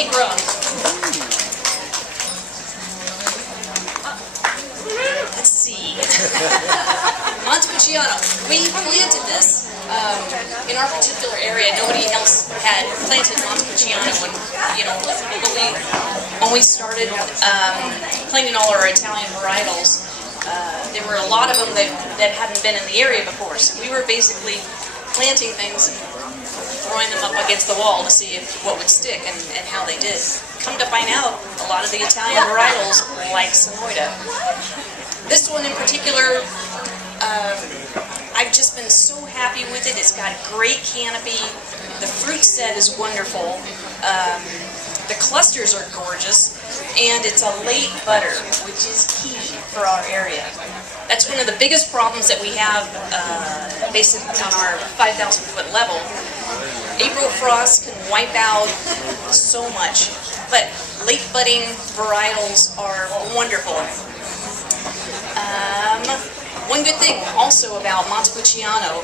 Hey, grown. Let's see. Montepulciano. We planted this in our particular area. Nobody else had planted Montepulciano when we started planting all our Italian varietals. There were a lot of them that hadn't been in the area before, so we were basically planting things and throwing them up against the wall to see what would stick and how they did. Come to find out, a lot of the Italian varietals like Sonoida. This one in particular, I've just been so happy with it. It's got great canopy. The fruit set is wonderful. The clusters are gorgeous, and it's a late butter, which is key for our area. That's one of the biggest problems that we have basically on our 5,000 foot level. April frost can wipe out so much, but late budding varietals are wonderful. One good thing also about Montepulciano,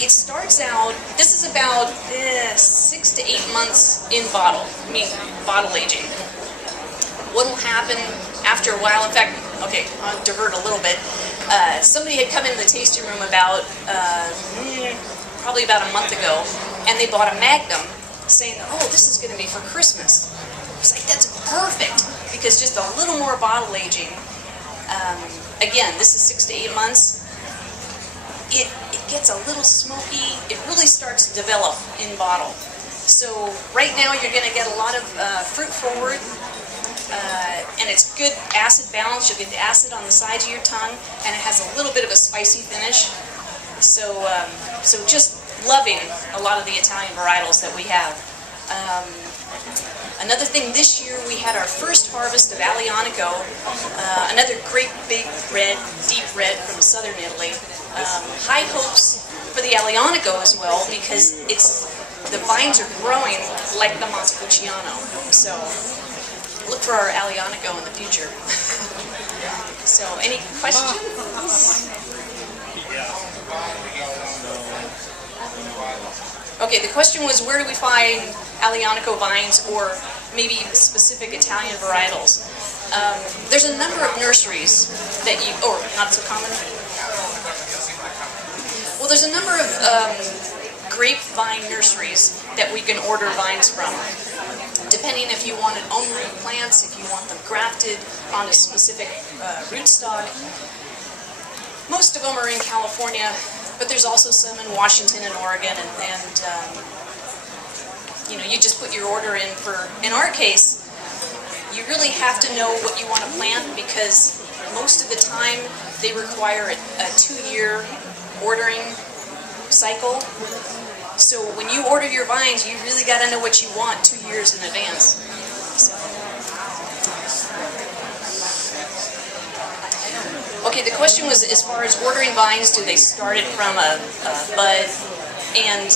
it starts out, this is about 6 to 8 months in bottle, bottle aging. What will happen after a while, in fact, okay, I'll divert a little bit. Somebody had come into the tasting room about, probably about a month ago, and they bought a Magnum saying, oh, this is going to be for Christmas. I was like, that's perfect, because just a little more bottle aging. Again, this is 6 to 8 months. It gets a little smoky. It really starts to develop in bottle. So right now you're going to get a lot of fruit forward, and it's good acid balance. You'll get the acid on the sides of your tongue, and it has a little bit of a spicy finish. So, so just loving a lot of the Italian varietals that we have. Another thing, this year we had our first harvest of Aglianico, another great big red, deep red from southern Italy. High hopes for the Aglianico as well, because the vines are growing like the Montepulciano. So look for our Aglianico in the future. So any questions? Okay, the question was, where do we find Aglianico vines or maybe specific Italian varietals? There's a number of nurseries that you, or not so common. Well, there's a number of grapevine nurseries that we can order vines from, depending if you want own root plants, if you want them grafted on a specific rootstock. Most of them are in California, but there's also some in Washington and Oregon, and you know, you just put your order in for, in our case, you really have to know what you want to plant, because most of the time they require a 2-year ordering cycle. So when you order your vines, you really got to know what you want 2 years in advance. So. Okay, the question was, as far as ordering vines, do they start it from a bud? And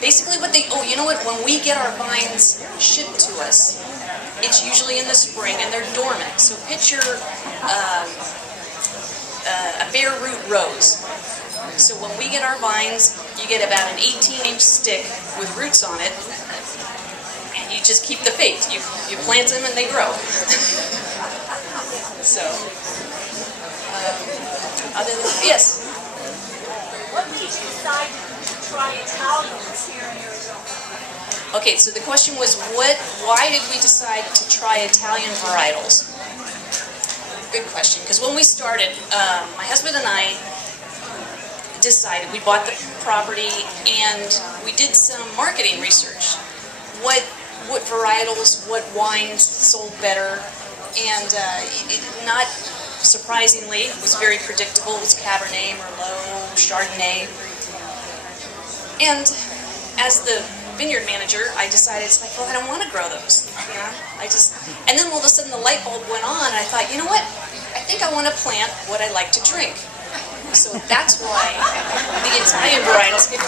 basically what they, oh, you know what, when we get our vines shipped to us, it's usually in the spring and they're dormant. So picture a bare root rose. So when we get our vines, you get about an 18-inch stick with roots on it, and you just keep the faith. You plant them and they grow. So, other than, yes? What made you decide to try Italians here in Arizona? Okay, so the question was, why did we decide to try Italian varietals? Good question, because when we started, my husband and I decided, we bought the property and we did some marketing research. What varietals, what wines sold better, and not surprisingly, it was very predictable. It was Cabernet, Merlot, Chardonnay. And as the vineyard manager, I decided, it's like, well, I don't want to grow those. You know? And then all of a sudden the light bulb went on, and I thought, you know what? I think I want to plant what I like to drink. So that's why the Italian varietals get